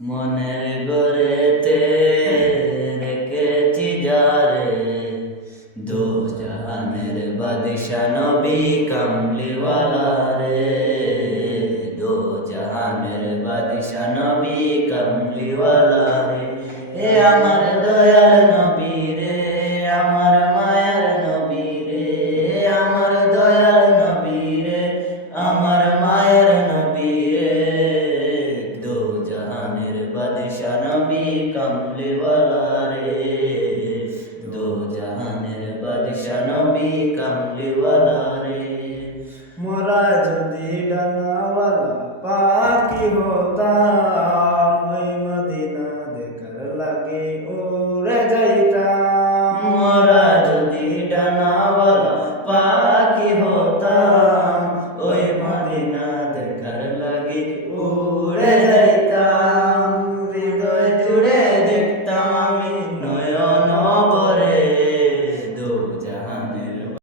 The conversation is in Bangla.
মনের গড়েতে রেখেছি যারে, দো জাহানের বাদশা নবী কামলিওয়ালা রে, দো জাহানের বাদশা নবী কামলিওয়ালা রে। এ আমার দয়াল নবী রে, আমার মায়ার নবী রে, আমার দয়াল নবী রে, আমার মায়ের নবী রে, দো জাহানের বাদশা নবী কামলিওয়ালা রে, দো জাহানের বাদশা নবী কামলিওয়ালা।